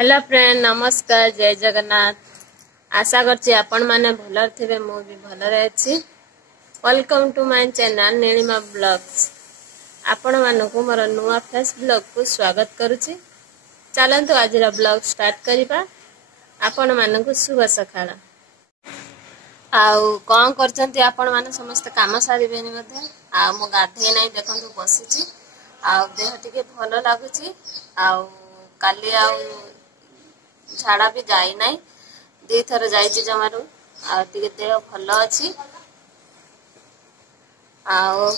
Hello friend, नमस्कार, जय जगन्नाथ। आशा करछि आपण माने भलर थिबे, मो भी भलर अछि। Welcome to my channel Nilima blogs. आपण मानकु मोर नुआ फेस ब्लॉग को स्वागत करूछि। चलंतु आज ब्लॉग स्टार्ट करिबा। आपण मानकु शुभ सकाळ। आउ कोन करचंती आपण माने समस्त काम सारिबेनी मध्ये। आ मो गाधे नै देखंतु बसिछि। आउ देह टिके भलो लागुछि। आउ काली आउ झाड़ा भी जाई नाई, दी थर जाइछि जमारू। आ टिके देह भलो अछि। आउ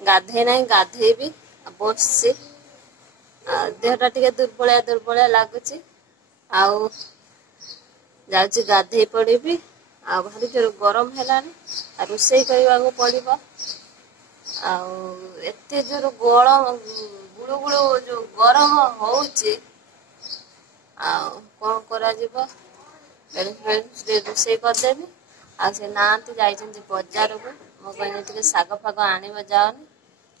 गाधे नाई, गाधे भी बसछि। आ देहटा टिके दुर्बल लागुछि। आउ जाउछि गाधे पड़िबी। आ भारी जोर गरम हेलानी, आ रुसई करबाको पड़िबो। आउ एते जोर गरम गुळुगुळु जो गरम होउछि। आउ कोन करा जिवो, रुसई कर देबी। आ से नांती जाइछन्ती बाजार को। मो कहनी टिके साग फाग आनिबो जाओनी।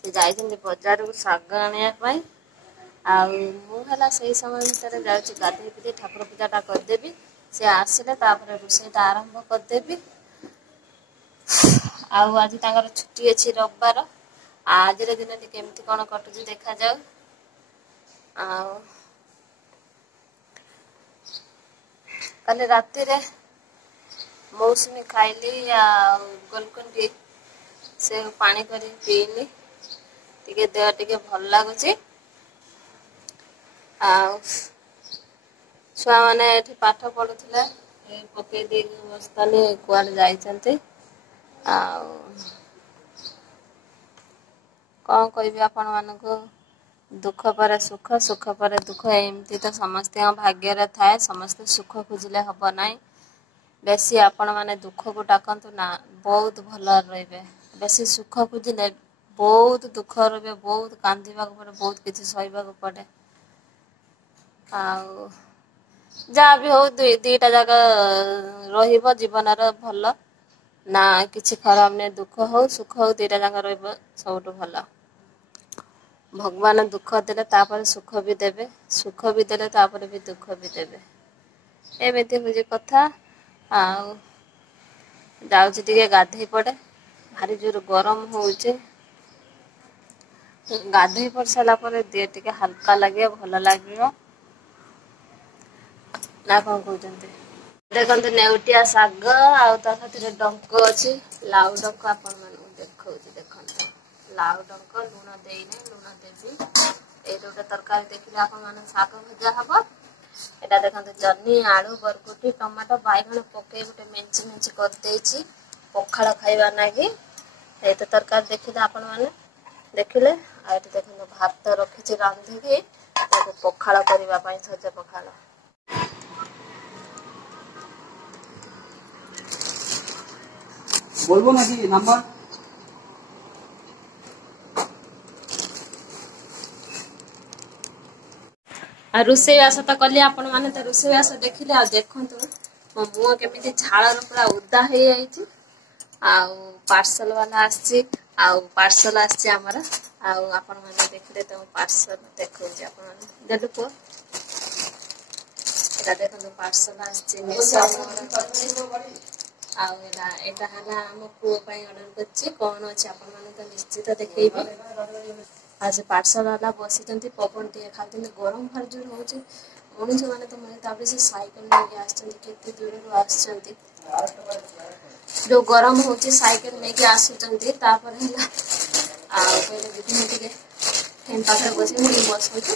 से जाइछन्ती बाजार को साग आनिया पई। आउ मु हला सेही समय भितर जाउछि गाधे पिधे ठाकुर पूजाटा कर देबी। से आसिले तापर रुसईटा आरंभ कर देबी। आउ आज तांगर छुट्टी अछि रविवार। आज रे दिन केमती कोन कटुछि देखा जाऊ। आउ कल राति रे मौसमी खाइली या गलकुंडी से पानी करी पीली। टिके देह टिके भल लागुछि। आ छुआ माने एठी पाठ पढुथिले, ए पके दे बस्तानी कुआड जाइछन्ती। आ कोन कहबी आपण मानको, दुख पर सुख, सुख पर दुख, एमती तो समस्त भाग्य रे थाए। समस्त सुख खोजले हब नाई। बेसी आपण माने दुख को डाकंतु ना, बहुत भल रहिबे। बेसी सुख खोजले बहुत दुख रहिबे, बहुत कांदिबा को पड़े, बहुत किछि सहिबा को पड़े। आउ जा भी हो दीटा जगह रहिबो जीवन रे भल ना, किछि खराब ने। दुख हो सुख हो दीटा जगह रहिबो सबटु भल। भगवान दुख देले तापर सुख भी देबे, सुख भी देले तापर भी दुख भी देबे। एमिति होजे कथा। आउ जाउछि टिके गाधेई पड़े, भारी जोर गरम होउछि। गाधेई पड़ साला पर दे टिके हल्का लागे, भल लागियो ना। कोन कहउछन्ती देखंतु नेउटिया साग आउ ता खातिर डंक अछि। लाउ डंक आपण मानू देखौछि, देखंतु लाउ डंक लूण देइने, लूण देबी। ए रोटे तरकारी देखिले आपण माने साग भजा हबो। एटा देखंतु जन्नी आलू बरकुटी टमाटो बाइगण पके गुटे मेंची मेंची कर देइछि पखाळ खाइबा नागी। ए तो तरकारी देखिले आपण माने देखिले। आ एटी देखंतु भात रखिछि रांधिकी, ताको पखाळ करिबा पई सज पखाळ। बोलबो नाকি नंबर आ रुसई आस तो कली आपण माने तो रुसई आस देखिले। आ देखंतु मो मुह केमिति झाळ रो पूरा उदा हे आइछि। आउ पार्सल वाला आछि। आउ पार्सल आछि हमर। आउ आपण माने देखिले तो पार्सल देखौछि आपण माने देलु को। एटा देखंतु पार्सल आछि मेसेज ऑर्डर करछि। आउ एटा हला हम पुओ पई ऑर्डर करछि। कोन अछि आपण माने तो निश्चित देखैबी। आज पार्सल वाला बसिचंती पवन टिके खातिर गरम भार जोर होउछि। मनुष्य माने तो मने ताबे से साइकिल लेके आछंती, केते दूर रो आछंती। जो गरम होउछि साइकिल लेके आछंती। तापर हला आ पहिले बिदिन टिके फेन पाखरे बसी बसौछि।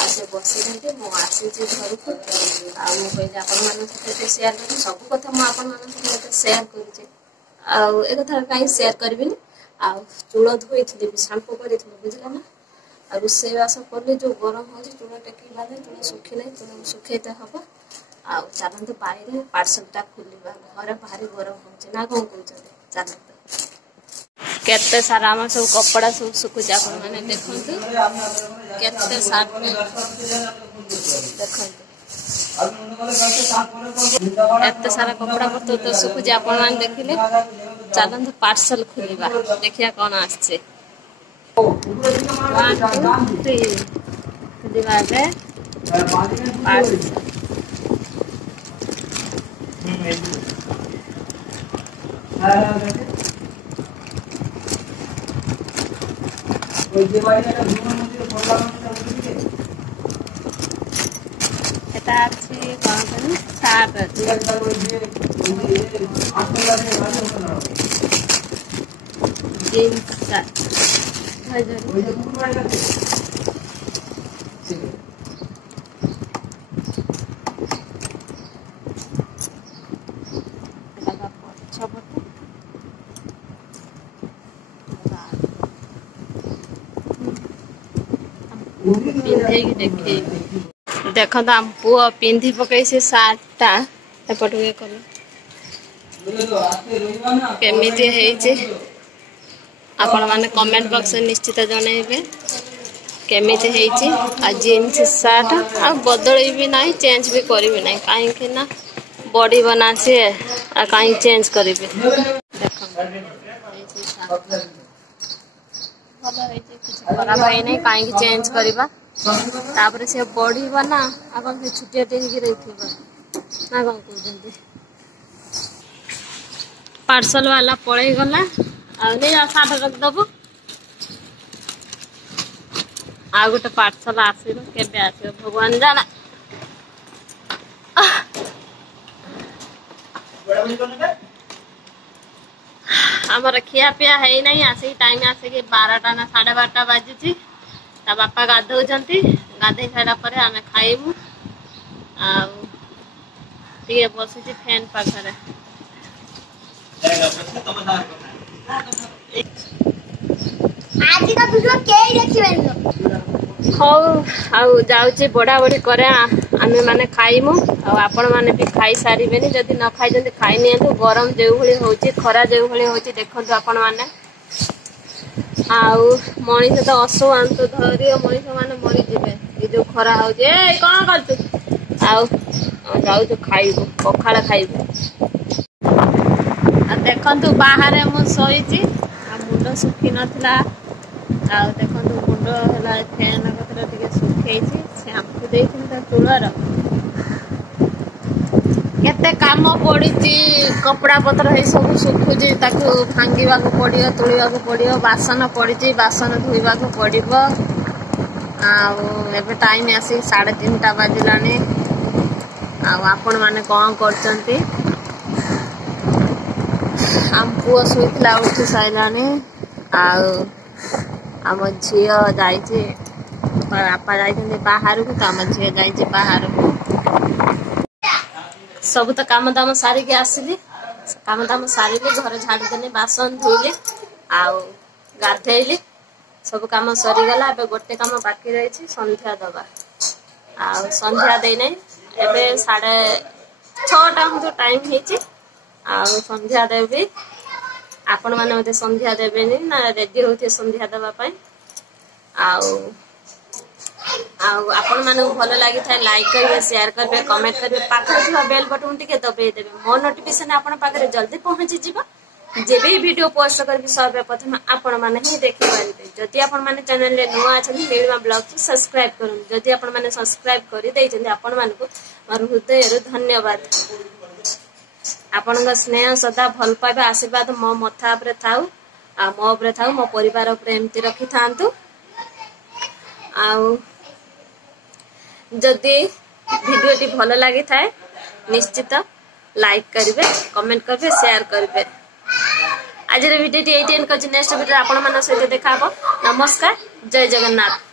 आ से बसिचंती मो आछिछि घर को। आ मो पहिले आपण माने साथे शेयर करि सब कथा मो आपण माने साथे शेयर करिछि। आउ ए कथा काई शेयर करबिनी। आउ चूଳ धोइथिले, शैम्पू करिथिले, बुझिला ना। आ रुसई बास करले जो गरम होउछि चूଳ टेकी बाले, चूळ सुखी नै, चूळ सुखेते हबो। आउ चालंतु बाहिरे पार्सलटा खुलिबा। घरे भारी गरम होउछि ना, कोन कहउछन्ती चालंतु। केते सारा हम सब कपड़ा सब सुकुछि आपण माने देखंतु। केते सारा देखंतु, एते सारा कपड़ा पत्र तो सुकुछि आपण माने देखिले। चालंतु पार्सल खुलिबा, देखिया कोन आछे। 1 2 3 खुलिबा बे। এটা আছে কଣ করি শার্ট আছে জিন্স শার্ট देखो तो हम पुआ पिंधि पकई से सार्टा एपट कल केमिति हेइचे आपण माने कमेंट बॉक्स में निश्चित जनइबे केमिति हेइचे आ जीन्स शर्ट आ बदलई भी नहीं चेंज भी करी भी नहीं काहे कि ना बॉडी बना से आ काहे चेंज करिबे देखो भलो हेइचे कुछ खराब है नहीं काहे चेंज करबा तापर से बॉडी बना अपन से छुटिया टेंगी रही थी ना कौन कहते पार्सल वाला पड़े गला नहीं साठ रखदबु आ गोटे पार्सल आसो के भगवान जाना आमर खिया पिया है नहीं आसिक टाइम आसिक 12टा ना 12:30 बाजुची ता बापा गाधौचंती गाधै सारा परे आमे खाइबु आ टिके बसिची फैन पाखरे आज का वीडियो के देखिबेन हो आउ जाउची बड़ा बड़ी करे आमे माने खाइमु आ आपण माने भी खाई सारिबेनी जदी न खाइ जंदी खाइ नियंतु गरम जेउ भली होची खरा जेउ भली होची देखंतु आपण माने आउ मनीष तो असुआंत धरी मनीष माने मरी जिबे ए जो खरा हो जे कोन करछु आउ जाउ तो खाइबो पखाला खाइबो आ देखंतु बाहर मु सोईची आ मुंड सुखी नथला आ देखंतु मुंड हला फैन कतरा टिके सुखेइची शैम्पू देइथिन त तुळर केते काम पड़ी कपड़ा पत्र है सब सुखुची ताकू भांगा पड़ो तुड़ा पड़ो बासन पड़ी बासन धोवा पड़ो आबे टाइम आसी 3:30 बाजिलानी आपण माने कौन करचंती आम पुआ सुईला उठी साइलानी आम झी जाइए बापा जाइए बाहर को तो आम झी जाइए बाहर को सब तो काम दाम सारिके आसिली काम दाम सारिली घर झाड़ीदेली बासन धोइली आउ गाधेली सब काम सरीगला ए गोटे काम बाकी रही संध्या दबा आउ संध्या दे नहीं एबे 6:30 जो टाइम हेची आउ संध्या देबी आपण माने मते संध्या देबेनी ना रेडी होते संध्या दबा पई आउ आपण माने भलो लागि थाए लाइक करबे शेयर करबे कमेंट करबे पाखरे थिबा बेल बटन टिके दबे देबे मो नोटिफिकेशन आपण पाखरे जल्दी पहुंची जिवो जेबे वीडियो पोस्ट करबी सर्वे प्रथम आपण माने ही देखि पारिबे जति आपण माने चैनल ले नुआ अछन नीलिमा ब्लॉग को सब्सक्राइब करन जति आपण माने सब्सक्राइब करि दै जंदी आपण माने को मोर हृदय रो धन्यवाद आपण का स्नेह सदा भल पाइबा आशीर्वाद मो मथा ऊपर थाउ आ मो ऊपर थाउ मो परिवार ऊपर एमति रखि थांतु आउ जदि वीडियो टी भल लगी थाए निश्चित लाइक करिवे कमेंट करिवे शेयर करिवे आज वीडियो टी एटी एंड कर नेक्स्ट वीडियो आपण मन सहित देखा नमस्कार जय जगन्नाथ।